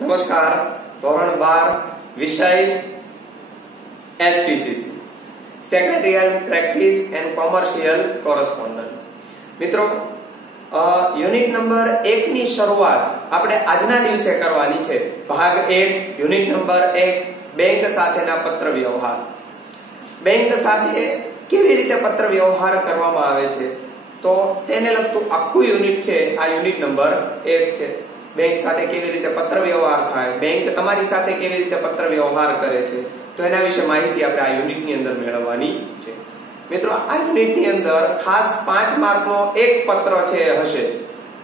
નમસ્કાર. ધોરણ 12 વિષય SPCC secretarial practice and commercial correspondence. મિત્રો, યુનિટ નંબર 1 ની શરૂઆત આપણે આજના દિવસે કરવાની છે. ભાગ 1, યુનિટ નંબર 1, બેંક સાથેના પત્ર વ્યવહાર. બેંક સાથે કેવી રીતે પત્ર વ્યવહાર કરવામાં આવે છે, તો તેને લગતું આખું યુનિટ છે. આ યુનિટ નંબર 1 છે. બેંક સાથે કેવી રીતે પત્ર વ્યવહાર થાય, બેંક તમારી સાથે કેવી રીતે પત્ર વ્યવહાર કરે છે, તો એના વિશે માહિતી આપણે આ યુનિટની અંદર મેળવવાની છે. મિત્રો, આ યુનિટની અંદર ખાસ 5 માર્કનો એક પત્ર છે હશે.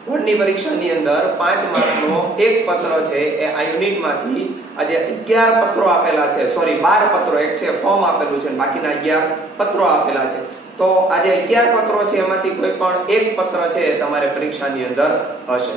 બોર્ડની પરીક્ષાની અંદર 5 માર્કનો એક પત્ર છે એ આ યુનિટમાંથી આજે 11 પત્રો આપેલા છે. સોરી, 12 પત્રો, એક છે ફોર્મ આપેલું છે, બાકીના 11 પત્રો આપેલા છે. તો આજે 11 પત્રો છે, એમાંથી કોઈ પણ એક પત્ર છે તમારે પરીક્ષાની અંદર હશે.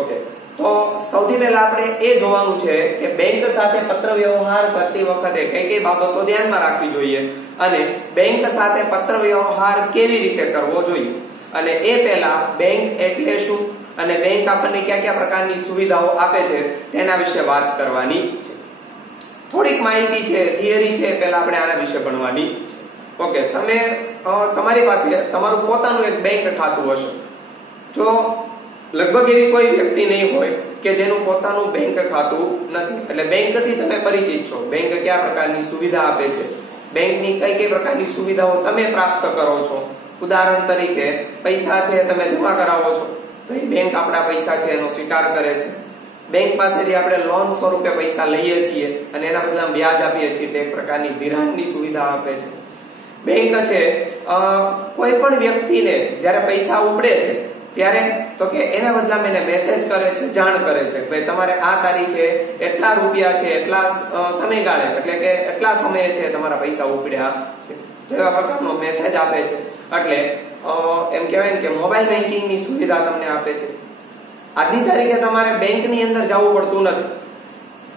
ઓકે, તો સૌથી પહેલા આપણે એ જોવાનું છે કે બેંક સાથે પત્ર વ્યવહાર કરતી વખતે કઈ કઈ બાબતો ધ્યાનમાં રાખવી જોઈએ અને બેંક સાથે પત્ર વ્યવહાર કેવી રીતે કરવો જોઈએ. અને એ પહેલા બેંક એટલે શું અને બેંક આપણને કયા કયા પ્રકારની સુવિધાઓ આપે છે તેના વિશે વાત કરવાની છે. થોડીક માહિતી છે, થિયરી છે, પહેલા આપણે આના વિશે ભણવાની છે. ઓકે, તમે તમારી પાસે તમારું પોતાનું એક બેંક ખાતું હશે. જો લગભગ એવી કોઈ વ્યક્તિ નહીં હોય કે જેનું પોતાનું બેંક ખાતું નથી, એટલે બેંકથી તમે પરિચિત છો. બેંક કયા પ્રકારની સુવિધા આપે છે, બેંકની કઈ કઈ પ્રકારની સુવિધાઓ તમે પ્રાપ્ત કરો છો. ઉદાહરણ તરીકે પૈસા છે તમે જમા કરાવો છો, તો એ બેંક આપણા પૈસા છે એનો સ્વીકાર કરે છે. બેંક પાસેથી આપણે લોન સ્વરૂપે પૈસા લઈએ છીએ અને એના બદલામાં વ્યાજ આપીએ છીએ, તે એક પ્રકારની ધિરાણની સુવિધા આપે છે. બેંક છે કોઈ પણ વ્યક્તિને જ્યારે પૈસા ઉપડે છે ત્યારે તો કે એના બદલામાં એને મેસેજ કરે છે, જાણ કરે છે ભાઈ તમારે આ તારીખે એટલા રૂપિયા છે, એટલા સમયગાળે, એટલે કે એટલા સમયે છે તમારા પૈસા ઉપડ્યા છે, તો એવા પ્રકારનો મેસેજ આપે છે. એટલે એમ કહેવાય ને કે મોબાઈલ બેન્કિંગની સુવિધા તમને આપે છે. આજની તારીખે તમારે બેંકની અંદર જવું પડતું નથી.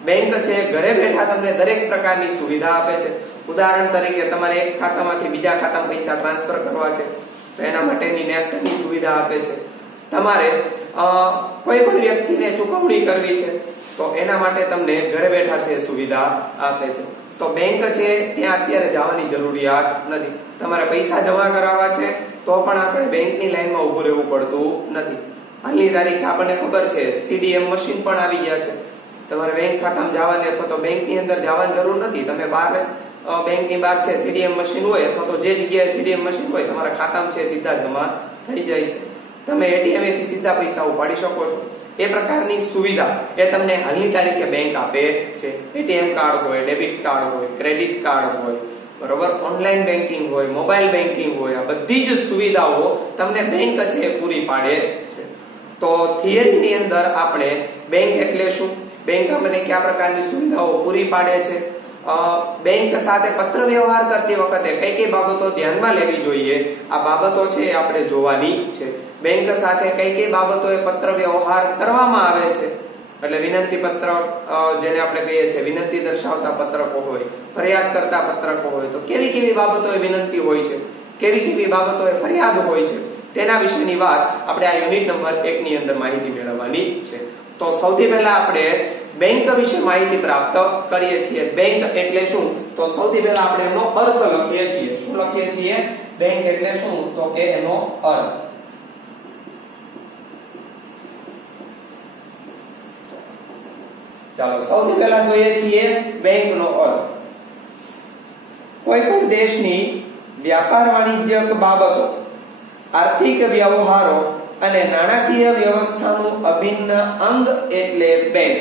બેંક છે ઘરે બેઠા તમને દરેક પ્રકારની સુવિધા આપે છે. ઉદાહરણ તરીકે તમારે એક ખાતામાંથી બીજા ખાતામાં પૈસા ટ્રાન્સફર કરવા છે તો એના માટેની નેફ્ટની સુવિધા આપે છે. તમારે કોઈ પણ વ્યક્તિને ચૂકવણી કરવી છે તો એના માટે તમને ઘરે બેઠા છે સુવિધા આપે છે. તો બેંક છે ત્યાં અત્યારે જવાની જરૂરિયાત નથી. તમારે પૈસા જમા કરાવવા છે તો પણ આપણે બેંકની લાઈનમાં ઊભું રહેવું પડતું નથી. હાલની તારીખે આપણને ખબર છે સીડીએમ મશીન પણ આવી ગયા છે. તમારે બેંક ખાતામાં જવાની અથવા તો બેંકની અંદર જવાની જરૂર નથી. તમે બહાર બેંકની બહાર છે સીડીએમ મશીન હોય અથવા તો જે જગ્યાએ સીડીએમ મશીન હોય તમારા ખાતામાં છે સીધા જમા થઈ જાય છે. તમે એટીએમ થી સીધા પૈસા ઉપાડી શકો છો. એ પ્રકારની સુવિધા એ તમને હાલની તારીખે બેંક આપે છે. એટીએમ કાર્ડ હોય, ડેબિટ કાર્ડ હોય, ક્રેડિટ કાર્ડ હોય, બરોબર, ઓનલાઈન બેન્કિંગ હોય, મોબાઈલ બેન્કિંગ હોય, આ બધી જ સુવિધાઓ તમને બેંક છે પૂરી પાડે છે. તો થિયરીની અંદર આપણે બેંક એટલે શું, બેંક આપણને કયા પ્રકારની સુવિધાઓ પૂરી પાડે છે, બેંક સાથે પત્ર વ્યવહાર કરતી વખતે કઈ કઈ બાબતો ધ્યાનમાં લેવી જોઈએ, આ બાબતો છે આપણે જોવાની છે. બેંક સાથે કઈ કઈ બાબતોએ પત્ર વ્યવહાર કરવામાં આવે છે, એટલે વિનંતી પત્ર જેને આપણે કહીએ છીએ, વિનંતી દર્શાવતા પત્રકો હોય, ફરિયાદ કરતા પત્રકો હોય, તો કેવી કેવી બાબતોએ વિનંતી હોય છે, કેવી કેવી બાબતોએ ફરિયાદ હોય છે, તેના વિશેની વાત આપણે આ યુનિટ નંબર 1 ની અંદર માહિતી મેળવવાની છે. તો સૌથી પહેલા આપણે બેંક વિશે માહિતી પ્રાપ્ત કરીએ છીએ. બેંક એટલે શું, તો સૌથી પહેલા આપણે એનો અર્થ લખીએ છીએ. શું લખીએ છીએ? બેંક એટલે શું, તો કે એનો અર્થ. ચાલો સૌથી પહેલા જોઈએ છીએ બેંકનો અર્થ. કોઈ પણ દેશની વ્યાપાર વાણિજ્યક બાબતો, આર્થિક વ્યવહારો અને નાણાકીય વ્યવસ્થાનું અભિન્ન અંગ એટલે બેંક.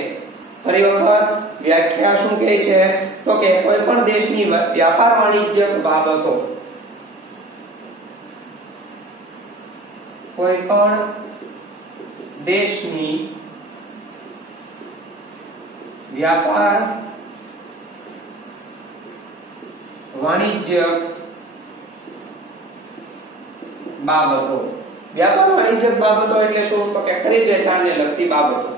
ફરી વખત વ્યાખ્યા શું કહે છે, તો કે કોઈ પણ દેશની વ્યાપાર વાણિજ્યક બાબતો, કોઈ પણ દેશની વ્યાપાર વાણિજ્યક બાબતો. વ્યાપાર વાણિજ્યક બાબતો એટલે શું, તો કે ખરીદ વેચાણને લગતી બાબતો.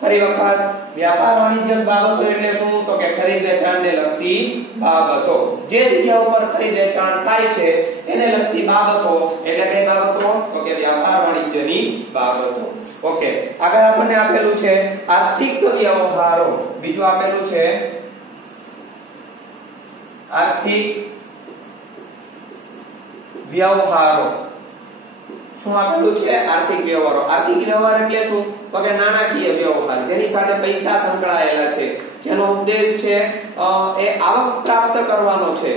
ફરી વખત વ્યાપાર વાણિજ્ય બાબતો એટલે શું? તો કે ખરીદ વેચાણને લગતી બાબતો. જે જગ્યા ઉપર ખરીદ વેચાણ થાય છે એને લગતી બાબતો એટલે કઈ બાબતો? તો કે વ્યાપાર વાણિજ્યની બાબતો. ઓકે, આગળ આપણને આપેલું છે આર્થિક વ્યવહારો. બીજું આપેલું છે આર્થિક વ્યવહારો. શું આપેલું છે? આર્થિક વ્યવહારો. આર્થિક વ્યવહાર એટલે શું? તો કે નાણાકીય વ્યવહાર જેની સાથે પૈસા સંકળાયેલા છે, જેનો ઉદ્દેશ છે એ આવક પ્રાપ્ત કરવાનો છે,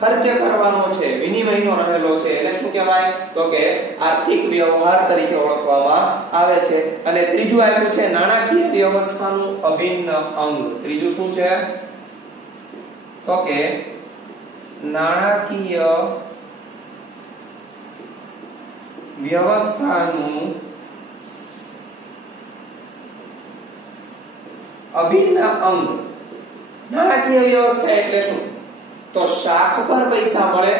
ખર્ચ કરવાનો છે, વિનિમયનો રહેલો છે, એટલે શું કહેવાય? તો કે આર્થિક વ્યવહાર તરીકે ઓળખવામાં આવે છે. અને ત્રીજું આપ્યું છે નાણાકીય વ્યવસ્થાનું અભિન્ન અંગ. ત્રીજું શું છે? તો કે નાણાકીય વ્યવસ્થાનું અભિન્ન અંગ. નાણાકીય વ્યવસ્થા એટલે શું? તો શાખ પર પૈસા મળે,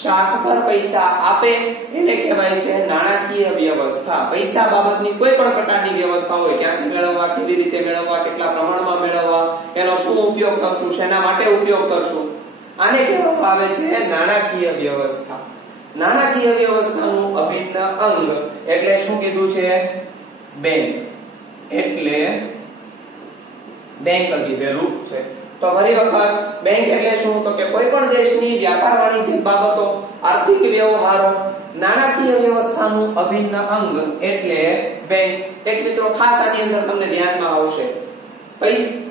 શાખ પર પૈસા આપે એને કહેવાય છે નાણાકીય વ્યવસ્થા. પૈસા બાબતની કોઈ પણ પ્રકારની વ્યવસ્થા હોય, ક્યાંથી મેળવવા, કેવી રીતે મેળવવા, કેટલા પ્રમાણમાં મેળવવા, એનો શું ઉપયોગ કરશું, શેના માટે ઉપયોગ કરશું, આને કહેવામાં આવે છે નાણાકીય વ્યવસ્થા. નાણાકીય વ્યવસ્થાનું અભિન્ન અંગ એટલે શું કીધું છે? બેંક. એટલે બેંક કીધેલું છે. તો ફરી વખત બેંક એટલે શું? તો કે કોઈ પણ દેશની વ્યાપાર વાણિજ્ય બાબતો, આર્થિક વ્યવહારો, નાણાકીય વ્યવસ્થાનું અભિન્ન અંગ એટલે બેંક. એક મિત્રો ખાસ આની અંદર તમને ધ્યાનમાં આવશે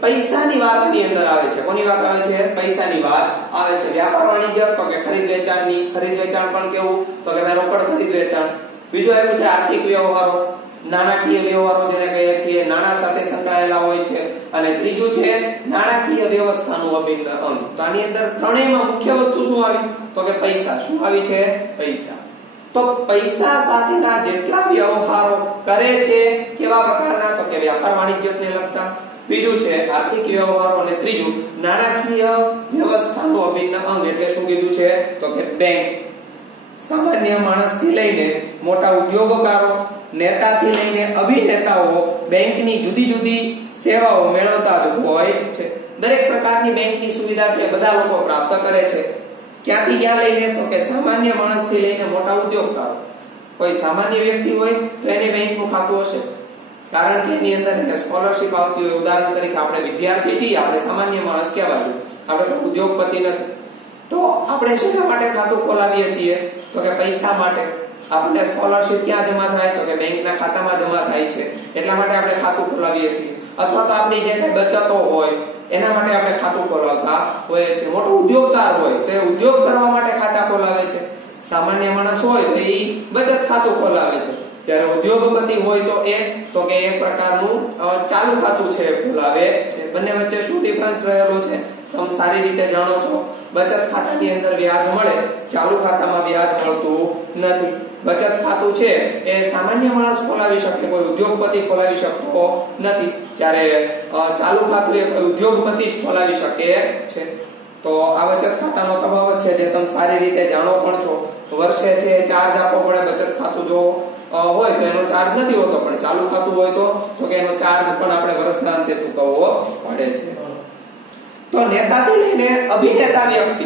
પૈસાની વાત આની અંદર આવે છે. કોની વાત આવે છે? પૈસાની વાત આવે છે. વ્યાપાર વાણિજ્ય તો કે ખરીદ વેચાણની. ખરીદ વેચાણ પણ કેવું? તો કે રોકડ ખરીદ વેચાણ. બીજું આવ્યું છે આર્થિક વ્યવહારો, નાણાકીય વ્યવહારો જેને કહીએ છીએ, નાણાં સાથે સંકળાયેલા હોય છે. અને ત્રીજું છે નાણાકીય વ્યવસ્થાનું અભિન્ન અંગ. તો આની અંદર ત્રણેયમાં મુખ્ય વસ્તુ શું આવી? તો કે પૈસા. શું આવી છે? પૈસા. તો પૈસા સાથેના જેટલા વ્યવહારો કરે છે કેવા પ્રકારના? તો કે વ્યાપાર વાણિજ્યને લગતા. બીજું છે આર્થિક વ્યવહારો અને ત્રીજું નાણાકીય વ્યવસ્થાનું અભિન્ન અંગ એટલે શું કીધું છે? તો કે બેંક. સામાન્ય માણસથી લઈને મોટા ઉદ્યોગકારો, નેતાથી લઈને અભિનેતાઓ બેંકની જુદી જુદી સેવાઓ મેળવતા જ હોય છે. દરેક પ્રકારની બેંકની સુવિધા છે બધા લોકો પ્રાપ્ત કરે છે. ક્યાંથી ક્યાં લઈને? તો કે સામાન્ય માણસથી લઈને મોટા ઉદ્યોગકારો. કોઈ સામાન્ય વ્યક્તિ હોય તો એને બેંકનું ખાતું હશે, કારણ કે એની અંદર એને સ્કોલરશિપ આવતી હોય. ઉદાહરણ તરીકે આપણે વિદ્યાર્થી છીએ, આપણે સામાન્ય માણસ કહેવાય, આપણે તો ઉદ્યોગપતિ નથી. તો આપણે શેના માટે ખાતું ખોલાવીએ છીએ? તો કે પૈસા માટે. આપણને સ્કોલરશિપ ક્યાં જમા થાય? તો કે બેંકના ખાતામાં જમા થાય છે, એટલા માટે આપણે ખાતું ખોલાવીએ છીએ. અથવા તો આપણી જે કઈ બચતો હોય એના માટે આપણે ખાતું ખોલાવતા હોઈએ છીએ. મોટો ઉદ્યોગકાર હોય તો એ ઉદ્યોગ કરવા માટે ખાતા ખોલાવે છે. સામાન્ય માણસ હોય તો એ બચત ખાતું ખોલાવે છે. ત્યારે ઉદ્યોગપતિ હોય તો કે એક પ્રકારનું ચાલુ ખાતું છે ખોલાવે છે. બંને વચ્ચે શું ડિફરન્સ રહેલો છે તમે સારી રીતે જાણો છો. બચત ખાતાની અંદર વ્યાજ મળે, ચાલુ ખાતામાં વ્યાજ મળતું નથી. બચત ખાતું છે એ સામાન્ય માણસ ખોલાવી શકે, કોઈ ઉદ્યોગપતિ ખોલાવી શકતો નથી. જ્યારે ચાલુ ખાતું એ કોઈ ઉદ્યોગપતિ જ ખોલાવી શકે છે. તો આ બચત ખાતાનો તફાવત છે જે તમે સારી રીતે જાણો પણ છો. વર્ષે છે ચાર્જ આપવો પડે. બચત ખાતું જો હોય તો એનો ચાર્જ નથી હોતો, પણ ચાલુ ખાતું હોય તો કે એનો ચાર્જ પણ આપણે વર્ષના અંતે ચૂકવવો પડે છે. તો નેતાથી લઈને અભિનેતા વ્યક્તિ,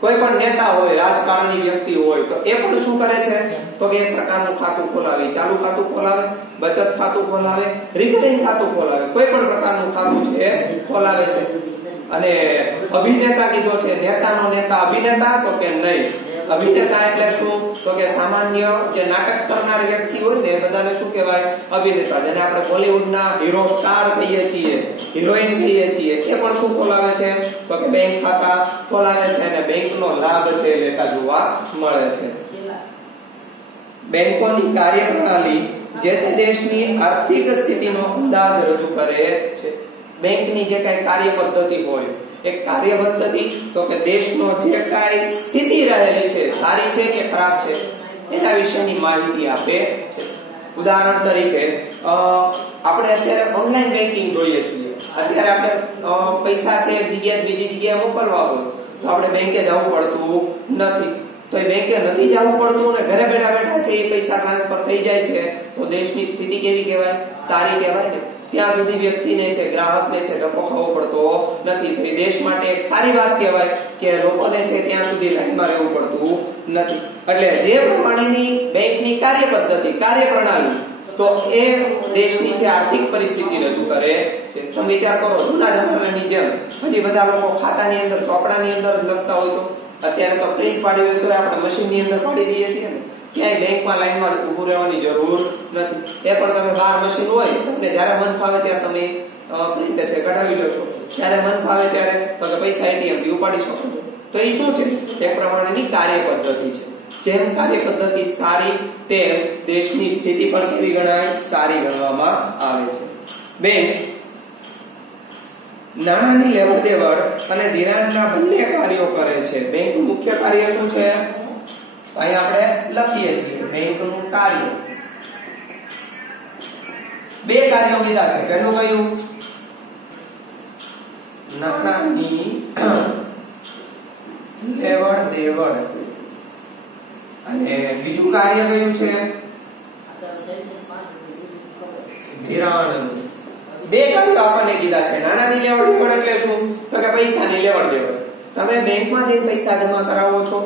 કોઈ પણ નેતા હોય, રાજકારણી વ્યક્તિ હોય તો એ પણ શું કરે છે? તો કે એક પ્રકારનું ખાતું ખોલાવે. ચાલુ ખાતું ખોલાવે, બચત ખાતું ખોલાવે, રિકરિંગ ખાતું ખોલાવે, કોઈ પણ પ્રકારનું ખાતું છે ખોલાવે છે. અને અભિનેતા કીધો છે, નેતાનો નેતા અભિનેતા? તો કે નહીં. અભિનેતા એટલે શું? તો કે સામાન્ય જે નાટક કરનાર વ્યક્તિ હોય ને એ બધાને શું કહેવાય? અભિનેતા. જેને આપણે બોલિવૂડના હીરો સ્ટાર કહીએ છીએ, હિરોઈન કહીએ છીએ, એ પણ શું ખોલાવે છે? તો કે બેંક ખાતા ખોલાવે છે અને બેંકનો લાભ છે લેતા જોવા મળે છે. બેંકોની કાર્યપ્રણાલી જે તે દેશની આર્થિક સ્થિતિનો અંદાજ રજૂ કરે છે. બેંકની જે કઈ કાર્ય પદ્ધતિ હોય, એક કાર્ય પદ્ધતિ તો કે દેશનો જે કઈ સ્થિતિ રહેલી છે, સારી છે કે ખરાબ છે, એના વિશેની માહિતી આપે છે. ઉદાહરણ તરીકે આપણે અત્યારે ઓનલાઈન બેન્કિંગ જોઈએ છીએ. અત્યારે આપણે પૈસા છે એક જગ્યાએ બીજી જગ્યાએ મોકલવા હોય તો આપણે બેંકે જવું પડતું નથી. તો એ બેંકે નથી જવું પડતું અને ઘરે બેઠા બેઠા છે એ પૈસા ટ્રાન્સફર થઈ જાય છે. તો દેશની સ્થિતિ કેવી કહેવાય? સારી કહેવાય ને. ત્યાં સુધી વ્યક્તિને છે, ગ્રાહકને છે ધક્કો ખાવો પડતો નથી. તો એ દેશ માટે એક સારી વાત કહેવાય કે લોકોને છે ત્યાં સુધી લાઈનમાં રહેવું પડતું નથી. એટલે જે પ્રમાણેની બેંકની કાર્ય પદ્ધતિ, કાર્ય પ્રણાલી, તો એ દેશની છે આર્થિક પરિસ્થિતિ રજૂ કરે છે. તમે વિચાર કરો, જૂના જમાનાની જેમ હજી બધા લોકો ખાતાની અંદર, ચોપડાની અંદર લખતા હોય તો અત્યારે તો પ્રિન્ટ પાડી હોય તો આપણે મશીનની અંદર પાડી દઈએ છીએ ને, ક્યાંય બેંકમાં લાઈનમાં ઊભું રહેવાની જરૂર નથી. એ પણ તમે બહાર મશીન હોય, તમને જ્યારે મન ફાવે ત્યારે તમે પ્રિન્ટ છે કઢાવી લો છો, જ્યારે મન ફાવે ત્યારે તમે પૈસા એટીએમ થી ઉપાડી શકો છો. તો એ શું છે? એ પ્રમાણેની કાર્ય પદ્ધતિ છે. જેમ કાર્ય પદ્ધતિ સારી, તેમ દેશની સ્થિતિ પણ કેવી ગણાય? સારી ગણવામાં આવે છે. બેંક નાણાંની લેવડ દેવડ અને ધિરાણના બંને કાર્યો કરે છે. બેંકનું મુખ્ય કાર્ય શું છે? અહીં આપણે લખીએ છીએ બેંકનું કાર્ય. બે કાર્યો કીધા છે. પહેલું કયું? નાણાંની લેવડ દેવડ. અને બીજું કાર્ય કયું છે? ધિરાણનું. બે કાર્યો આપણને કીધા છે. નાણાંની લેવડ દેવડ એટલે શું? તો કે પૈસાની લેવડ દેવડ. તમે બેંકમાં જઈને પૈસા જમા કરાવો છો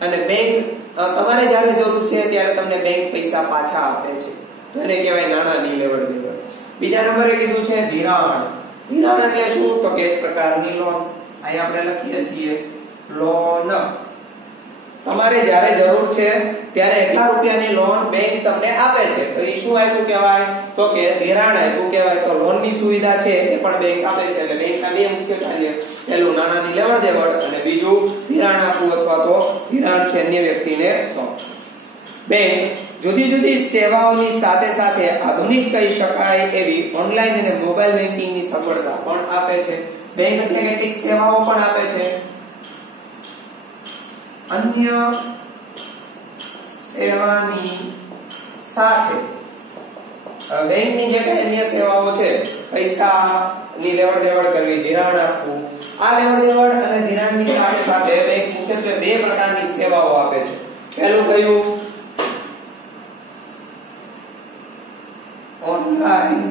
અને બેંક તમારે જ્યારે જરૂર છે ત્યારે તમને બેંક પૈસા પાછા આપે છે, તો એને કહેવાય નાણાંની લેવડ દેવડ. બીજા નંબરે કીધું છે ધિરાણ. ધિરાણ એટલે શું? તો કે એક પ્રકારની લોન. અહીં આપણે લખીએ છીએ લોન. તમારે જ્યારે જરૂર છે ત્યારે એટલા રૂપિયાની લોન બેંક તમને આપે છે, તો એ શું આપ્યું કહેવાય? તો કે ધિરાણ આપ્યું કહેવાય. તો લોનની સુવિધા છે એ પણ બેંક આપે છે. એટલે બેંકના બે મુખ્ય કાર્ય, પહેલું નાણાંની લેવડ દેવડ અને બીજું ધિરાણ આપવું અથવા તો ધિરાણ છે અન્ય વ્યક્તિને સોંપવું. બેંક જુદી જુદી સેવાઓની સાથે સાથે આધુનિક કહી શકાય એવી ઓનલાઈન અને મોબાઈલ બેન્કિંગની સગવડતા પણ આપે છે. બેંક છે કેટલીક સેવાઓ પણ આપે છે. અન્ય સેવાની સાથે બેંકની જે કઈ અન્ય સેવાઓ છે, પૈસાની લેવડ દેવડ કરવી, ધિરાણ આપવું, આ લેવડ દેવડ અને ધિરાણની સાથે સાથે બેંક મુખ્યત્વે બે પ્રકારની સેવાઓ આપે છે. પહેલું કયું? ઓનલાઈન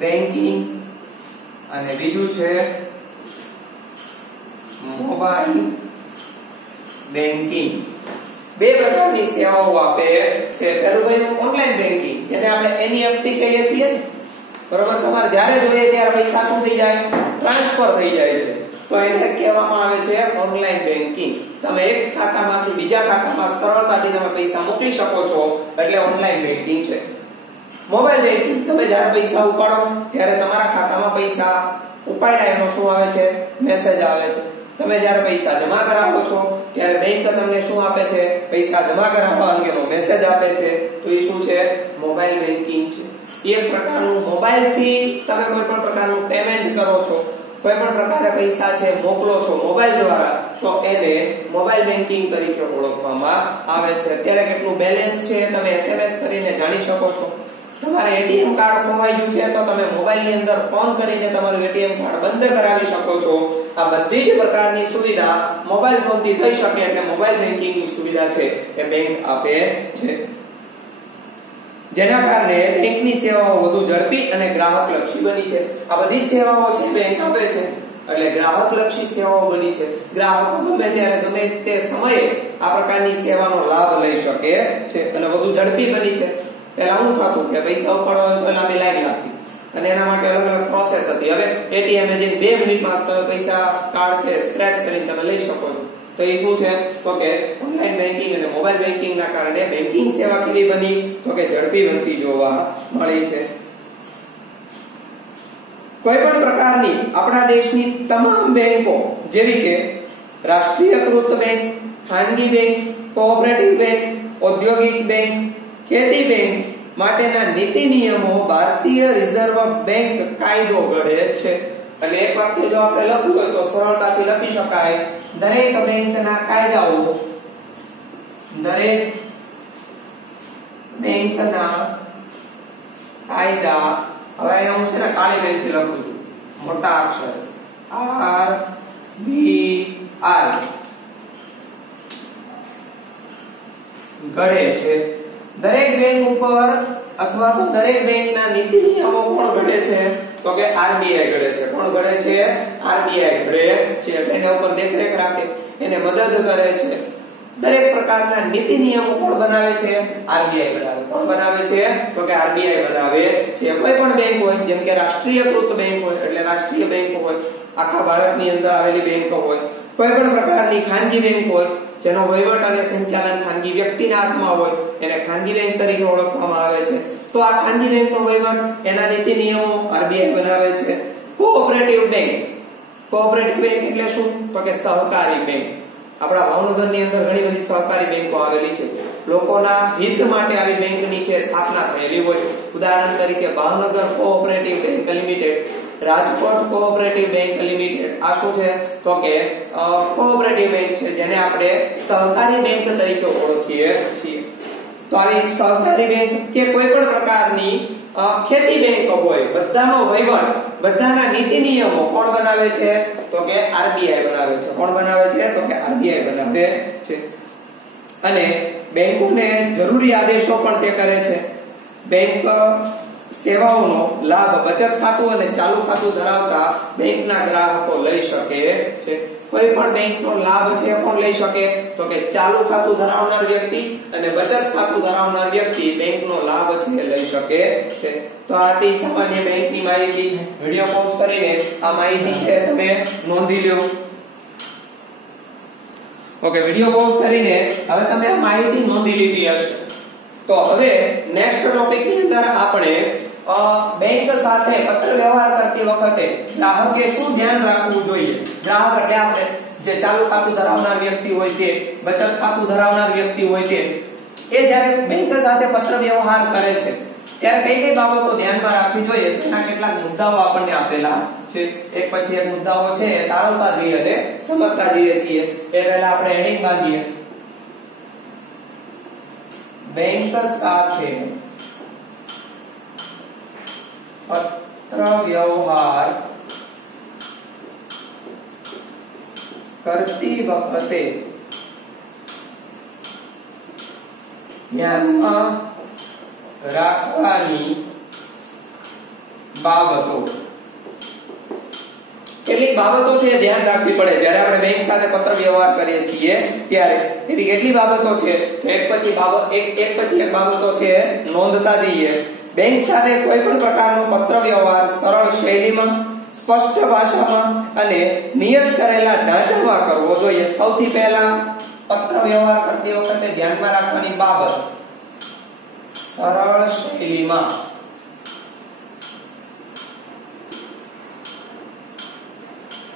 બેંકિંગ અને બીજું છે મોબાઈલ બેંકિંગ. બે પ્રકારની સેવાઓ આપે છે. પહેલું કયું? ઓનલાઈન બેંકિંગ, જેને આપણે એનઈએફટી કહીએ છીએ ને, બરોબર? તમારે જ્યારે જોઈએ ત્યારે પૈસા શું થઈ જાય? ટ્રાન્સફર થઈ જાય છે. તો એને કહેવામાં આવે છે ઓનલાઈન બેંકિંગ. તમે એક ખાતામાંથી બીજા ખાતામાં સરળતાથી તમે પૈસા મોકલી શકો છો, એટલે ઓનલાઈન બેંકિંગ છે. મોબાઈલ બેંકિંગ, તમે જ્યારે પૈસા ઉપાડો ત્યારે તમારા ખાતામાં પૈસા ઉપાડ્યા એનો શું આવે છે? મેસેજ આવે છે. તમે જ્યારે પૈસા જમા કરાવો છો ત્યારે બેંક તમને શું આપે છે? પૈસા જમા કરાવવા અંગેનો મેસેજ આપે છે. તો એ શું છે? મોબાઈલ બેંકિંગ છે. એક પ્રકારનું મોબાઈલથી તમે કોઈ પણ પ્રકારનું પેમેન્ટ કરો છો, કોઈ પણ પ્રકારે પૈસા છે મોકલો છો મોબાઈલ દ્વારા, તો એને મોબાઈલ બેંકિંગ તરીકે ઓળખવામાં આવે છે. અત્યારે કેટલું બેલેન્સ છે તમે SMS કરીને જાણી શકો છો. તમારે એટીએમ કાર્ડ ખોવાઈ ગયું છે તો તમે મોબાઈલની અંદર ફોન કરીને તમારું એટીએમ કાર્ડ બંધ કરાવી શકો છો. આ બધી જ પ્રકારની સુવિધા મોબાઈલ ફોનથી થઈ શકે, એટલે મોબાઈલ બેંકિંગની સુવિધા છે એ બેંક આપે છે. જેના કારણે બેંકની સેવાઓ વધુ ઝડપી અને ગ્રાહકલક્ષી બની છે. આ બધી સેવાઓ છે બેંક આપે છે એટલે ગ્રાહકલક્ષી સેવાઓ બની છે. ગ્રાહકો ગમે ત્યારે ગમે તે સમયે આ પ્રકારની સેવાનો લાભ લઈ શકે છે અને વધુ ઝડપી બની છે. પહેલા શું થતું કે પૈસા ઉપાડવા હોય તો લાંબી લાઈન લાગતી અને એના માટે અલગ અલગ પ્રોસેસ હતી. હવે એટીએમ એ જઈને 2 મિનિટમાં તમે પૈસા કાર્ડ છે સ્ક્રેચ કરીને તમે લઈ શકો છો. તો એ શું છે? તો કે ઓનલાઈન બેંકિંગ અને મોબાઈલ બેંકિંગના કારણે બેંકિંગ સેવા કેવી બની? તો કે ઝડપી બનતી જોવા મળી છે. કોઈ પણ પ્રકારની આપણા દેશની તમામ બેંકો, જેવી કે રાષ્ટ્રીયકૃત બેંક, ખાનગી બેંક, કોઓપરેટિવ બેંક, ઔદ્યોગિક બેંક, ખેતી બેંક માટેના નીતિ નિયમો ભારતીય રિઝર્વ બેંક કાયદો ઘડે છે. એટલે એક વાક્ય જો આપણે લખવું હોય તો સરળતાથી લખી શકાય, દરેક બેંકના કાયદાઓ, દરેક બેંકના કાયદા, હવે અહીંયા હું છે ને કાળી પેનથી લખું છું, મોટા અક્ષર RBI ઘડે છે. દરેક બેંક ઉપર અથવા તો દરેક બેંકના નીતિ નિયમો કોણ ઘડે છે? તો કે આરબીઆઈ ઘડે છે. કોણ ઘડે છે? આરબીઆઈ ઘડે છે. એના ઉપર દેખરેખ રાખે, એને મદદ કરે છે. દરેક પ્રકારના નીતિ નિયમો કોણ બનાવે છે? આરબીઆઈ બનાવે. કોણ બનાવે છે? તો કે આરબીઆઈ બનાવે છે. કોઈ પણ બેંક હોય, જેમ કે રાષ્ટ્રીયકૃત બેંક હોય એટલે રાષ્ટ્રીય બેંક હોય, આખા ભારતની અંદર આવેલી બેંકો હોય, કોઈ પણ પ્રકારની ખાનગી બેંક હોય જેનો વહીવટ અને સંચાલન ખાનગી વ્યક્તિના હાથમાં હોય એને ખાનગી બેંક તરીકે ઓળખવામાં આવે છે. તો આ ખાનગી બેંકનો વહીવટ, એના નીતિ નિયમો આરબીઆઈ બનાવે છે. Cooperative bank. કોઓપરેટિવ બેંક એટલે શું? તો કે સહકારી બેંક. આપણા ભાવનગરની અંદર ઘણી બધી સહકારી બેંકો આવેલી છે. લોકોના હિત માટે આવી બેંકની છે સ્થાપના થયેલી હોય. ઉદાહરણ તરીકે Bhavnagar cooperative bank limited, Rajkot cooperative bank limited. આ શું છે? તો કે કોઓપરેટિવ બેંક છે, જેને આપણે સહકારી બેંક તરીકે ઓળખીએ છીએ. તો આવી સહકારી બેંક કે કોઈ પણ પ્રકારની ખેતી બેંક હોય, બધાનો વહીવટ, બધાના નીતિ નિયમો કોણ બનાવે છે? તો કે આરબીઆઈ બનાવે છે. કોણ બનાવે છે? તો કે આરબીઆઈ બનાવે છે. અને બેંકોને જરૂરી આદેશો પણ તે કરે છે. બેંક સેવાઓનો લાભ બચત ખાતું અને ચાલુ ખાતું ધરાવતા બેંકના ગ્રાહકો લઈ શકે છે. કોઈ પણ બેંકનો લાભ છે કોણ લઈ શકે? તો કે ચાલુ ખાતું ધરાવનાર વ્યક્તિ અને બચત ખાતું ધરાવનાર વ્યક્તિ બેંકનો લાભ છે લઈ શકે છે. તો આ હતી સામાન્ય બેંકની માહિતી. વિડિયો પોઝ કરીને આ માહિતી છે તમે નોંધી લો. ઓકે, વિડિયો પોઝ કરીને હવે તમે આ માહિતી નોંધી લીધી હશે. તો હવે નેક્સ્ટ ટોપિક ની અંદર આપણે બેંક સાથે પત્ર વ્યવહાર કરતી વખતે ગ્રાહકે શું ધ્યાન રાખવું જોઈએ? ગ્રાહક એટલે આપણે જે ચાલુ ખાતું ધરાવનાર વ્યક્તિ હોય તે, બચત ખાતું ધરાવનાર વ્યક્તિ હોય તે, એ જ્યારે બેંક સાથે પત્ર વ્યવહાર કરે છે ત્યારે કઈ કઈ બાબતો ધ્યાનમાં રાખવી જોઈએ? તેના કેટલાક મુદ્દાઓ આપણને આપેલા છે. એક પછી એક મુદ્દાઓ છે એ તારવતા જઈએ અને સમજતા જઈએ છીએ. એ પહેલા આપણે હેડિંગ બાંધીએ. બેંક સાથે પત્ર વ્યવહાર કરતી વખતે ધ્યાનમાં રાખવાની બાબતો. કેટલીક બાબતો છે ધ્યાન રાખવી પડે જ્યારે આપણે બેંક સાથે પત્ર વ્યવહાર કરીએ છીએ ત્યારે. એવી કેટલી બાબતો છે? એક પછી એક બાબતો છે નોંધતા જઈએ. બેંક સાથે કોઈ પણ પ્રકારનો પત્ર વ્યવહાર સરળ શૈલીમાં, સ્પષ્ટ ભાષામાં અને નિયત કરેલા ઢાંચામાં કરવો જોઈએ. સૌથી પહેલા પત્ર વ્યવહાર કરતી વખતે ધ્યાનમાં રાખવાની બાબત સરળ શૈલીમાં,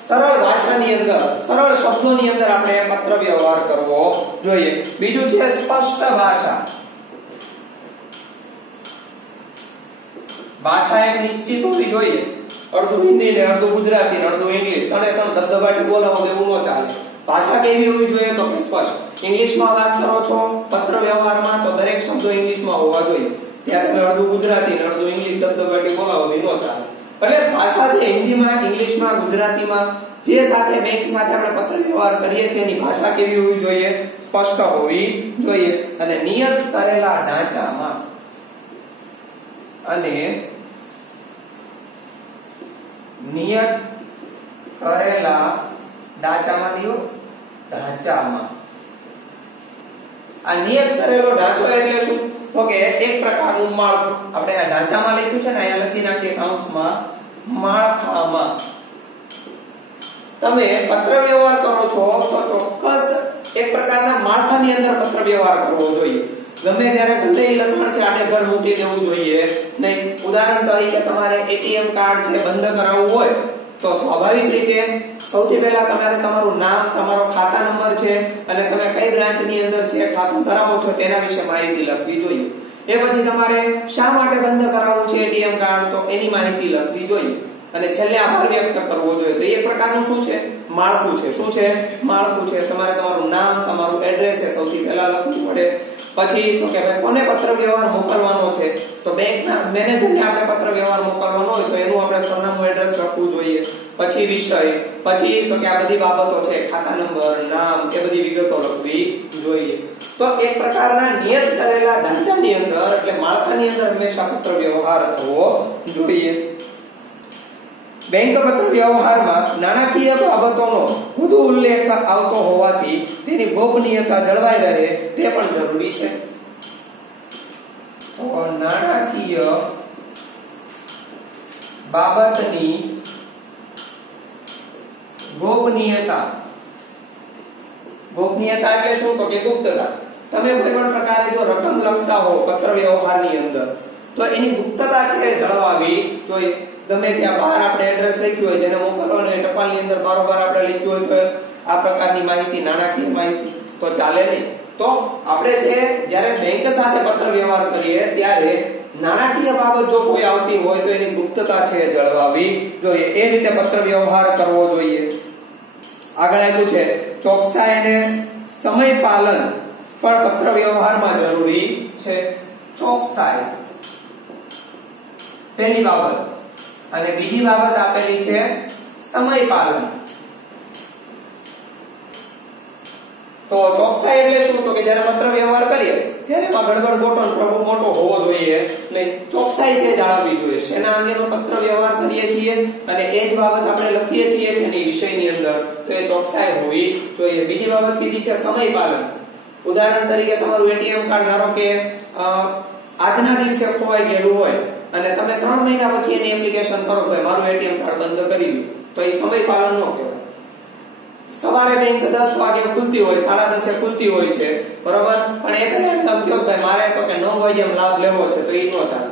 સરળ ભાષાની અંદર, સરળ શબ્દોની અંદર આપણે પત્ર વ્યવહાર કરવો જોઈએ. બીજું છે સ્પષ્ટ ભાષા. ભાષા એક નિશ્ચિત હોવી જોઈએ. અડધું હિન્દી ને અડધું ગુજરાતી ને અડધું ઇંગ્લિશ, ત્રણે ધબધબાટી બોલાવો એવું ન ચાલે. ભાષા કેવી હોવી જોઈએ? તો કે સ્પષ્ટ. ઇંગ્લિશમાં વાત કરો છો પત્ર વ્યવહારમાં તો દરેક શબ્દો ઇંગ્લિશમાં હોવા જોઈએ. ત્યાં તમે અડધું ગુજરાતી ને અડધું ઇંગ્લિશ ધબધબાટી બોલાવો એ ન ચાલે. એટલે ભાષા છે હિન્દીમાં, ઇંગ્લિશમાં, ગુજરાતીમાં જે સાથે બેંક સાથે આપણે પત્ર વ્યવહાર કરીએ છીએ એની ભાષા કેવી હોવી જોઈએ? સ્પષ્ટ હોવી જોઈએ. અને નિયત કરેલા ઢાંચામાં, અને નિયત કરેલા ઢાંચામાં. આ નિયત કરેલો ઢાંચો એટલે શું? તો કે એક પ્રકારનું માળખું. આપણે આ ઢાંચામાં લખ્યું છે ને, અહીંયા લખી નાખીએ કૌંસમાં માળખામાં. તમે પત્ર વ્યવહાર કરો છો તો ચોક્કસ એક પ્રકારના માળખાની અંદર પત્ર વ્યવહાર કરવો જોઈએ. ગમે ત્યારે ગમે લખાણ છે આડે ઘડ મૂકી દેવું જોઈએ નહીં. ઉદાહરણ તરીકે તમારે એટીએમ કાર્ડ છે બંધ કરાવવું હોય તો સ્વાભાવિક રીતે સૌથી પહેલા તમારે તમારું નામ, તમારો ખાતા નંબર છે અને તમે કઈ બ્રાન્ચની અંદર છે ખાતું ધરાવો છો તેના વિશે માહિતી લખવી જોઈએ. એ પછી તમારે શા માટે બંધ કરાવવું છે એટીએમ કાર્ડ તો એની માહિતી લખવી જોઈએ. અને છેલ્લે આભાર વ્યક્ત કરવો જોઈએ. તો એ પ્રકારનું શું છે? માળખું છે. શું છે? માળખું છે. તમારે તમારું નામ, તમારું એડ્રેસ એ સૌથી પહેલા લખવું પડે. પછી તો કે ભાઈ કોને પત્ર વ્યવહાર મોકલવાનો છે તો બેંકના મેનેજરને આપણે પત્ર વ્યવહાર મોકલવાનો હોય તો એનું આપણે સરનામું, એડ્રેસ લખવું જોઈએ. પછી વિષય, પછી તો કે આ બધી બાબતો છે, ખાતા નંબર, નામ, એ બધી વિગતો લખવી જોઈએ. તો એક પ્રકારના નિયત કરેલા ઢાંચાની અંદર એટલે માળખાની અંદર હંમેશા પત્ર વ્યવહાર થવો જોઈએ. બેંક પત્ર વ્યવહારમાં નાણાકીય બાબતોનો વધુ ઉલ્લેખ આવતો હોવાથી તેની ગોપનીયતા જળવાઈ રહે તે પણ જરૂરી છે. તો નાણાકીય બાબતની ગોપનીયતા એટલે શું? તો કે ગુપ્તતા. તમે કોઈ પણ પ્રકારે જો રકમ લખતા હો પત્ર વ્યવહારની અંદર તો એની ગુપ્તતા છે જળવાવી જોઈએ. ગમે ત્યાં બહાર આપણે એડ્રેસ લખ્યું હોય જેને મોકલવાનું હોય ટપાલની અંદર બારોબાર આપણે લખ્યું હોય તો આ પ્રકારની માહિતી નાણાકીય માહિતી તો ચાલે નહીં. તો આપણે છે જ્યારે બેંક સાથે પત્ર વ્યવહાર કરીએ ત્યારે નાણાકીય બાબત જો કોઈ આવતી હોય તો એની ગુપ્તતા છે જળવાવી જોઈએ. એ રીતે પત્ર વ્યવહાર કરવો જોઈએ. આગળ આપ્યું છે ચોકસાઈ અને સમય પાલન પણ પત્ર વ્યવહારમાં જરૂરી છે. ચોકસાઈ પહેલી બાબત અને બીજી બાબત આપેલી છે સમય પાલન. તો ચોકસાઈ એટલે શું? તો કે જ્યારે પત્ર વ્યવહાર કરીએ ત્યારે એમાં ગડબડ મોટો પ્રભુ મોટો હોવો જોઈએ નહીં. ચોકસાઈ છે જાળવવી જોઈએ. શેના અંગેનો પત્ર વ્યવહાર કરીએ છીએ અને એ જ બાબત આપણે લખીએ છીએ એની વિષયની અંદર તો એ ચોકસાઈ હોવી જોઈએ. બીજી બાબત કીધી છે સમય પાલન. ઉદાહરણ તરીકે તમારું એટીએમ કાર્ડ ધારો કે આજના દિવસે ખોવાઈ ગયેલું હોય અને તમે 3 મહિના પછી એની એપ્લિકેશન કરો કે મારું એટીએમ કાર્ડ બંધ કરી દો તો એ સમય પાલન ન કહેવાય. સવારે બેંક 10 વાગે ખુલતી હોય 10:30 ખુલતી હોય છે બરોબર, પણ એ પહેલા તમે કહો ભાઈ મારે તો કે 9 વાગે લાભ લેવો છે તો એ ન ચાલે.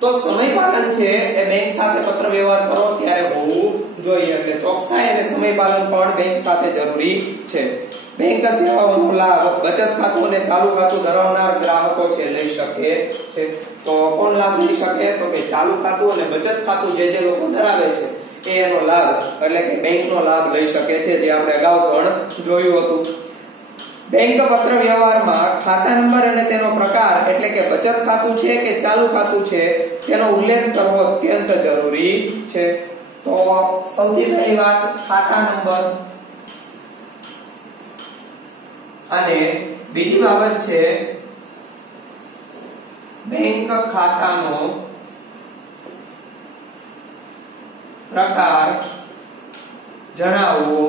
તો સમય પાલન છે એ બેંક સાથે પત્ર વ્યવહાર કરો ત્યારે હોવું જોઈએ. એટલે ચોકસાઈ અને સમય પાલન પણ બેંક સાથે જરૂરી છે. બેંક સેવાઓનો લાભ બચત ખાતું અને ચાલુ ખાતું ધરાવનાર ગ્રાહકો છે લઈ શકે છે. તો કોણ લાભ લઈ શકે? તો કે ચાલુ ખાતું અને બચત ખાતું જે લોકો ધરાવે છે એનો લાભ એટલે કે બેંકનો લાભ લઈ શકે છે, જે આપણે અગાઉ પણ જોયું હતું. બેંક પત્ર વ્યવહારમાં ખાતા નંબર અને તેનો પ્રકાર એટલે કે બચત ખાતું છે કે ચાલુ ખાતું છે તેનો ઉલ્લેખ કરવો અત્યંત જરૂરી છે. તો સૌથી પહેલી વાત ખાતા નંબર અને બીજી બાબત છે બેંક ખાતાનો પ્રકાર જણાવવો.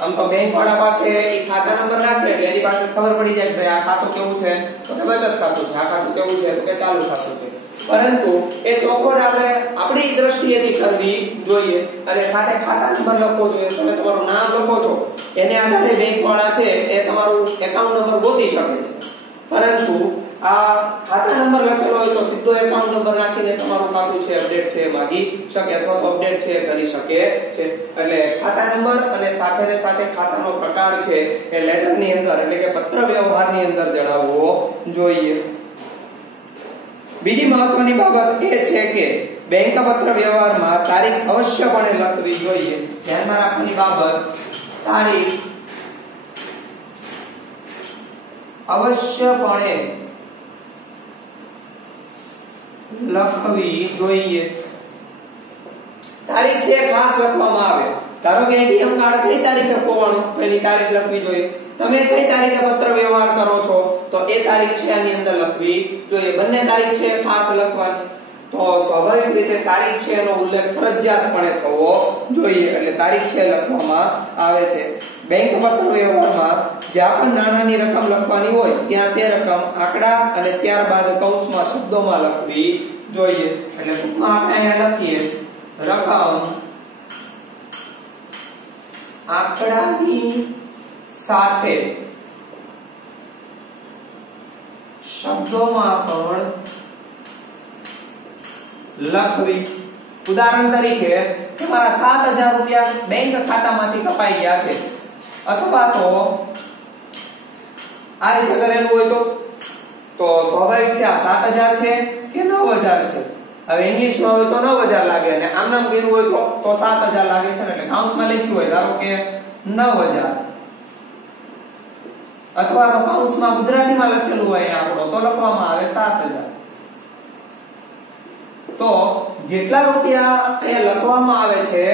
આમ તો બેંક વાળા પાસે એ ખાતા નંબર નાખે એટલે એની પાસે ખબર પડી જાય કે આ ખાતું કેવું છે તો કે બચત ખાતું છે, આ ખાતું કેવું છે તો કે ચાલુ ખાતું છે. પરંતુ એ ચોખવટ આપણે આપણી દ્રષ્ટિએથી કરવી જોઈએ અને સાથે ખાતા નંબર લખવો જોઈએ. તમે તમારું નામ લખો છો એને આધારે બેંક વાળા છે એ તમારું એકાઉન્ટ નંબર ગોતી શકે છે, પરંતુ આ ખાતા નંબર લખેલો હોય તો સીધો એકાઉન્ટ નંબર નાખીને તમારું ખાતું છે અપડેટ છે માંગી શકે અથવા તો અપડેટ છે કરી શકે છે. એટલે ખાતા નંબર અને સાથે ખાતાનો પ્રકાર છે એ લેટરની અંદર એટલે કે પત્ર વ્યવહારની અંદર જણાવવો જોઈએ. બીજી મહત્વની બાબત એ છે કે બેંક પત્ર વ્યવહારમાં તારીખ અવશ્યપણે લખવી જોઈએ. ધ્યાનમાં રાખવાની બાબત તારીખ અવશ્યપણે લખવી જોઈએ. તારીખ છે ખાસ લખવામાં આવે. ધારો કે એટીએમ કાર્ડ કઈ તારીખે ખોવાનું તો એની તારીખ લખવી જોઈએ. તમે કઈ તારીખે પત્ર વ્યવહાર કરો છો તો એ તારીખ છે આની અંદર લખવી જોઈએ. બંને તારીખ છે ખાસ લખવાની. તો સ્વાભાવિક રીતે તારીખ છે એનો ઉલ્લેખ ફરજિયાતપણે થવો જોઈએ. એટલે તારીખ છે લખવામાં આવે છે. બેંક પત્ર વ્યવહારમાં જ્યાં પણ નાણાની રકમ લખવાની હોય ત્યાં તે રકમ આંકડા અને ત્યારબાદ કૌંસમાં શબ્દોમાં લખવી જોઈએ. એટલે ટૂંકમાં આપણે અહીંયા લખીએ રકમ આંકડાની સાથે શબ્દોમાં પણ લખવી. ઉદાહરણ તરીકે તમારા 7,000 રૂપિયા બેંક ખાતામાંથી કપાઈ ગયા છે અથવા તો આ રીતે કરેલું હોય તો સ્વાભાવિક છે આ 7,000 છે કે 9,000 છે. હવે ઇંગ્લિશમાં હોય તો 9,000 લાગે અને આમ નામ કર્યું હોય તો 7,000 લાગે છે. એટલે કૌંસમાં લખ્યું હોય ધારો કે 9,000 અથવા તો કૌંસમાં ગુજરાતીમાં લખેલું હોય આંકડો તો લખવામાં આવે 7,000. તો જેટલા રૂપિયા અહીંયા લખવામાં આવે છે,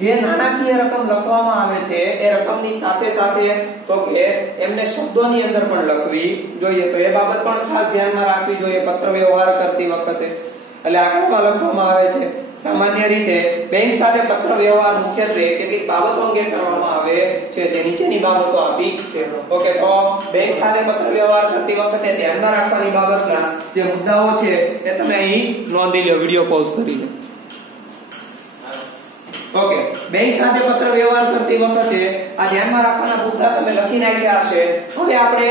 જે નાણાકીય રકમ લખવામાં આવે છે એ રકમની સાથે સાથે તો કે એમને શબ્દોની અંદર પણ લખવી જોઈએ. તો એ બાબત પણ ખાસ ધ્યાનમાં રાખવી જોઈએ પત્ર વ્યવહાર કરતી વખતે. એટલે આંકડામાં લખવામાં આવે છે. સામાન્ય રીતે બેંક સાથે પત્ર વ્યવહાર મુખ્યત્વે કેટલીક બાબતો અંગે કરવામાં આવે છે, જે નીચેની બાબતો આપી છે. ઓકે, તો બેંક સાથે પત્ર વ્યવહાર કરતી વખતે ધ્યાનમાં રાખવાની બાબતના જે મુદ્દાઓ છે એ તમે અહીં નોંધી લો, વિડિયો પોઝ કરીને. ઓકે, બેંક સાથે પત્ર વ્યવહાર કરતી વખતે આ ધ્યાનમાં રાખવાના મુદ્દા તમે લખી નાખ્યા છે. હવે આપણે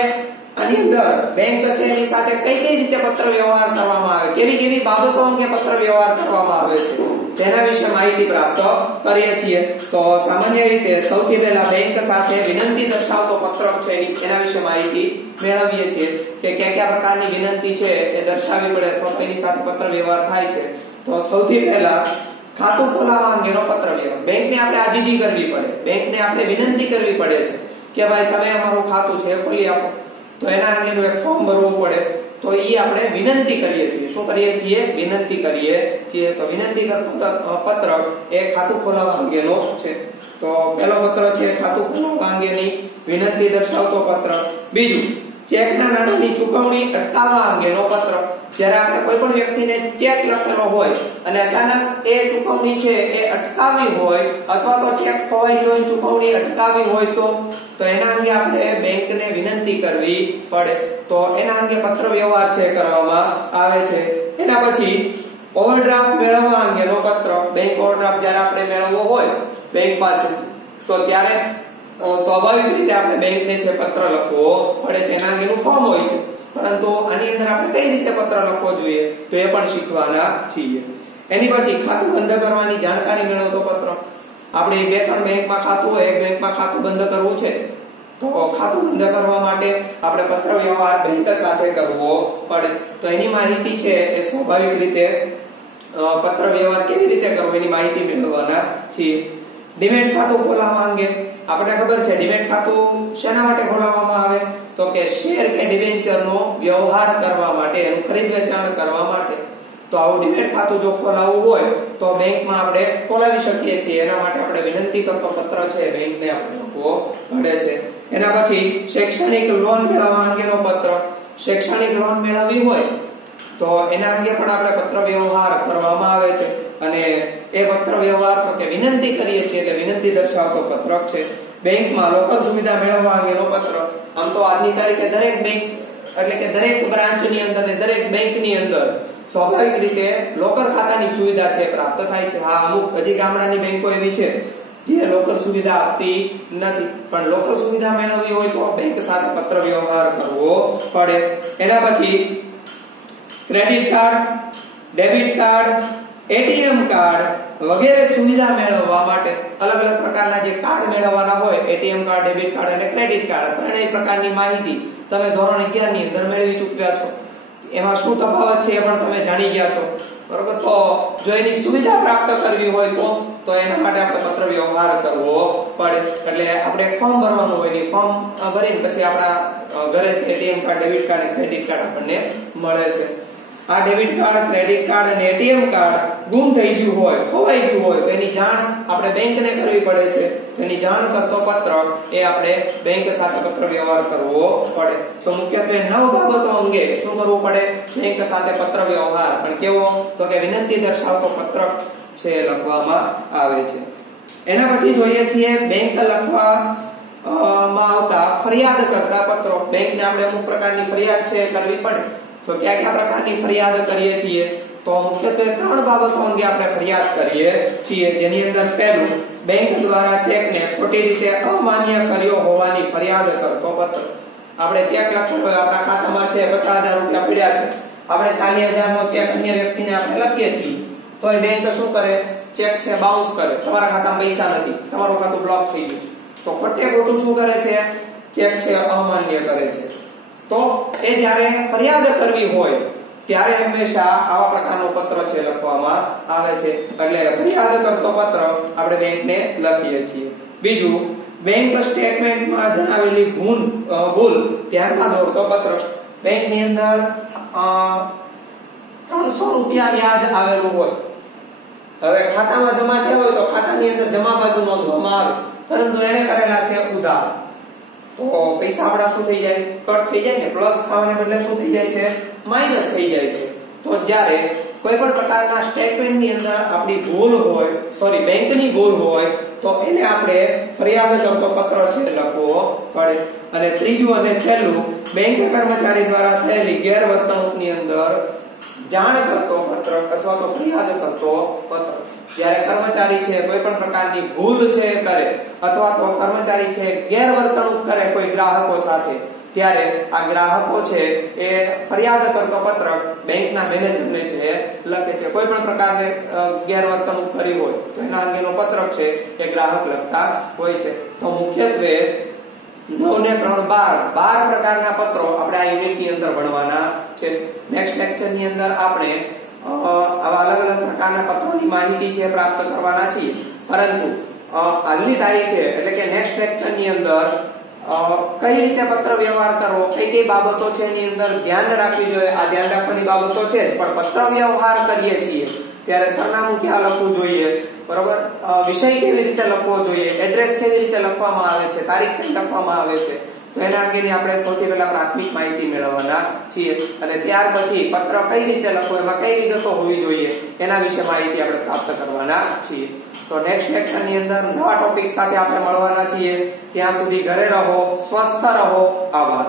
આની અંદર બેંક છે એની સાથે કઈ કઈ રીતે પત્ર વ્યવહાર કરવામાં આવે, કેવી કેવી બાબતો અંગે પત્ર વ્યવહાર કરવામાં આવે છે તેના વિશે માહિતી પ્રાપ્ત કરીએ છીએ. તો સામાન્ય રીતે સૌથી પહેલા બેંક સાથે વિનંતી દર્શાવતો પત્રક છે એના વિશે માહિતી મેળવીએ છીએ કે કયા પ્રકારની વિનંતી છે એ દર્શાવવી પડે અથવા એની સાથે પત્ર વ્યવહાર થાય છે. તો સૌથી પહેલા ખાતું ખોલાવવા અંગેનો પત્ર વ્યવહાર. બેંકને આપણે આજીજી કરવી પડે, બેંકને આપણે વિનંતી કરવી પડે છે કે ભાઈ તમે અમારું ખાતું છે ખોલી આપો. તો એના અંગેનું એક ફોર્મ ભરવું પડે. તો એ આપણે વિનંતી કરીએ છીએ. શું કરીએ છીએ? વિનંતી કરીએ છીએ. તો વિનંતી કરતું પત્ર એ ખાતું ખોલાવવા અંગેનો છે. તો પહેલો પત્ર છે ખાતું ખોલાવવા અંગેની વિનંતી દર્શાવતો પત્ર. બીજું, ચેકના નાણાંની ચૂકવણી અટકાવવા અંગેનો પત્ર. જ્યારે આપણે કોઈ પણ વ્યક્તિને ચેક લખેલો હોય અને અચાનક એ ચૂકવણી છે એ અટકાવવી હોય અથવા તો ચેક ખોવાઈ ગયો હોય, ચૂકવણી અટકાવવી હોય તો એના અંગે આપણે બેંકને વિનંતી કરવી પડે. તો એના અંગે પત્ર વ્યવહાર છે કરવામાં આવે છે. એના પછી ઓવરડ્રાફ્ટ મેળવવા અંગેનો પત્ર. બેંક ઓવરડ્રાફ્ટ જ્યારે આપણે મેળવવો હોય બેંક પાસે તો ત્યારે સ્વાભાવિક રીતે આપણે બેંકને છે પત્ર લખવો પડે છે. એના અંગેનું ફોર્મ હોય છે, પરંતુ આની અંદર આપણે કઈ રીતે પત્ર લખવો જોઈએ તો એ પણ શીખવાના છીએ. એની પછી ખાતું બંધ કરવાની જાણકારી મેળવતો પત્ર. આપણે 2-3 બેંકમાં ખાતું હોય, એક બેંકમાં ખાતું બંધ કરવું છે તો ખાતું બંધ કરવા માટે આપણે પત્ર વ્યવહાર બેંક સાથે કરવો પડે. તો એની માહિતી છે એ સ્વાભાવિક રીતે પત્ર વ્યવહાર કેવી રીતે કરવો એની માહિતી મેળવવાના છીએ. ડીમેટ ખાતું ખોલાવવા અંગે આપણે ખબર છે ડીમેટ ખાતું શેના માટે ખોલાવવામાં આવે તો કે શેર કે ડિબેન્ચરનો વ્યવહાર કરવા માટે, એનું ખરીદ વેચાણ કરવા માટે. તો આવું ડીમેટ ખાતું જો ખોલાવવું હોય તો બેંકમાં આપણે ખોલાવી શકીએ છીએ. એના માટે આપણે વિનંતી કરતો પત્ર છે બેંકને આપણે લખવો પડે છે. એના પછી શૈક્ષણિક લોન મેળવવા અંગેનો પત્ર. શૈક્ષણિક લોન મેળવવી હોય તો એના અંગે પણ આપણે પત્ર વ્યવહાર કરવામાં આવે છે અને એ પત્ર વ્યવહાર તો કે વિનંતી કરીએ છીએ એટલે વિનંતી દર્શાવતો પત્રક છે. બેંકમાં લોકર સુવિધા મેળવવા અંગેનો પત્ર. આમ તો આજની તારીખે દરેક બેંક એટલે કે દરેક બ્રાન્ચની અંદર ને દરેક બેંકની અંદર સ્વાભાવિક રીતે લોકર ખાતાની સુવિધા છે પ્રાપ્ત થાય છે. હા, અમુક હજી ગામડાની બેંકો એવી છે જે લોકર સુવિધા આપતી નથી, પણ લોકર સુવિધા મેળવવી હોય તો બેંક સાથે પત્ર વ્યવહાર કરવો પડે. એના પછી credit card, debit card, ATM card વગેરે સુવિધા મેળવવા માટે અલગ અલગ પ્રકારના જે કાર્ડ મેળવવાના હોય, એટીએમ કાર્ડ, ડેબિટ કાર્ડ અને ક્રેડિટ કાર્ડ, ત્રણેય પ્રકારની માહિતી તમે ધોરણ 11 ની અંદર મેળવી ચૂક્યા છો. એમાં શું તફાવત છે એ પણ તમે જાણી ગયા છો, બરોબર. તો જો એની સુવિધા પ્રાપ્ત કરવી હોય તો એના માટે આપણે પત્ર વ્યવહાર કરવો પડે. એટલે આપણે એક ફોર્મ ભરવાનું હોય, એ ફોર્મ ભરીને પછી આપણા ઘરે છે એટીએમ કાર્ડ, ડેબિટ કાર્ડ અને ક્રેડિટ કાર્ડ આપણને મળે છે. આ ડેબિટ કાર્ડ, ક્રેડિટ કાર્ડ અને એટીએમ કાર્ડ ગુમ થઈ ગયું હોય, ખોવાઈ ગયું હોય તો એની જાણ આપણે બેંકને કરવી પડે છે. તો એની જાણ કરતો પત્ર એ આપણે બેંક સાથે પત્ર વ્યવહાર કરવો પડે. તો મુખ્યત્વે 9 બાબતો અંગે શું કરવું પડે? બેંક સાથે પત્ર વ્યવહાર. પણ કેવો? તો કે વિનંતી દર્શાવતો પત્ર છે લખવામાં આવે છે. એના પછી જોઈએ છીએ બેંક લખવા માં આવતા ફરિયાદ કરતા પત્રો. બેંકને આપણે અમુક પ્રકારની ફરિયાદ છે કરવી પડે. તો કયા પ્રકારની ફરિયાદ કરીએ છીએ? તો મુખ્યત્વે 3 બાબતો અંગે આપણે ફરિયાદ કરીએ છીએ. જેની અંદર પહેલું, બેંક દ્વારા ચેકને ખોટી રીતે અમાન્ય કર્યો હોવાની ફરિયાદ કરતો પત્ર. આપણે ચેક લખેલો હોય, આપણા ખાતામાં છે 50,000 રૂપિયા પડ્યા છે, આપણે 40,000 નો ચેક અન્ય વ્યક્તિને આપણે લખીએ છીએ તો એ બેંક શું કરે? ચેક છે બાઉન્સ કરે. તમારા ખાતામાં પૈસા નથી, તમારું ખાતું બ્લોક થઈ ગયું. તો ખોટે ખોટું શું કરે છે? ચેક છે અમાન્ય કરે છે. તો એ જ્યારે ફરિયાદ કરવી હોય ત્યારે હંમેશા આવા પ્રકારનો પત્ર છે લખવામાં આવે છે. એટલે ફરિયાદ કરતો પત્ર આપણે બેંકને લખીએ છીએ. બીજું, બેંક સ્ટેટમેન્ટમાં જણાવેલી ભૂલ ધ્યાનમાં દોરતો પત્ર. બેંકની અંદર 3 ₹300 વ્યાજ આવેલું હોય, હવે ખાતામાં જમા થયા હોય તો ખાતાની અંદર જમા બાજુ નોંધવામાં આવે, પરંતુ એને કરેલા છે ઉધાર, તો પૈસા આપડા શું થઈ જાય, કટ થઈ જાય ને, પ્લસ થવાને બદલે શું થઈ જાય છે, માઈનસ થઈ જાય છે. તો જ્યારે કોઈ પણ પ્રકારના સ્ટેટમેન્ટની અંદર આપણી ભૂલ હોય, સોરી બેંકની ભૂલ હોય, તો એને આપણે ફરિયાદ કરતો પત્ર છે લખવો પડે. અને ત્રીજું અને છેલ્લું, બેંક કર્મચારી દ્વારા થયેલી ગેરવર્તણૂકની અંદર જાણ કરતો પત્ર અથવા તો ફરિયાદ કરતો પત્ર. જ્યારે કર્મચારી છે કોઈ પણ પ્રકારની ભૂલ છે કરે અથવા તો કર્મચારી છે ગેરવર્તણૂક કરે કોઈ ગ્રાહકો સાથે, ત્યારે આ ગ્રાહકો છે એ ફરિયાદ કરતો પત્ર બેંકના મેનેજરને છે લખે છે. કોઈ પણ પ્રકારની ગેરવર્તણૂક કરી હોય તો એના અંગેનો પત્રક છે એ ગ્રાહક લખતા હોય છે. તો મુખ્યત્વે 9 ને 3 12 પ્રકારના પત્રો આપણે આ યુનિટની અંદર ભણવાના છે. નેક્સ્ટ લેક્ચરની અંદર આપણે આવા અલગ અલગ પ્રકારના પત્રોની માહિતી છે પ્રાપ્ત કરવાના છીએ, પરંતુ આગલી તારીખે એટલે કે નેક્સ્ટ લેક્ચરની અંદર કઈ રીતે પત્ર વ્યવહાર કરવો, કઈ બાબતો છે એની અંદર ધ્યાન રાખવી જોઈએ, આ ધ્યાન રાખવાની બાબતો છે. પણ પત્ર વ્યવહાર કરીએ છીએ ત્યારે સરનામું ક્યાં લખવું જોઈએ, બરોબર, વિષય કેવી રીતે લખવો જોઈએ, એડ્રેસ કેવી રીતે લખવામાં આવે છે, તારીખ કઈ લખવામાં આવે છે, તો એના અંગેની આપણે સૌથી પહેલા પ્રાથમિક માહિતી મેળવવાના છીએ. અને ત્યાર પછી પત્ર કઈ રીતે લખવો, એમાં કઈ વિગતો હોવી જોઈએ એના વિશે માહિતી આપણે પ્રાપ્ત કરવાના છીએ. તો નેક્સ્ટ લેક્ચરની અંદર નવા ટોપિક સાથે આપણે મળવાના છીએ. ત્યાં સુધી ઘરે રહો, સ્વસ્થ રહો. આભાર.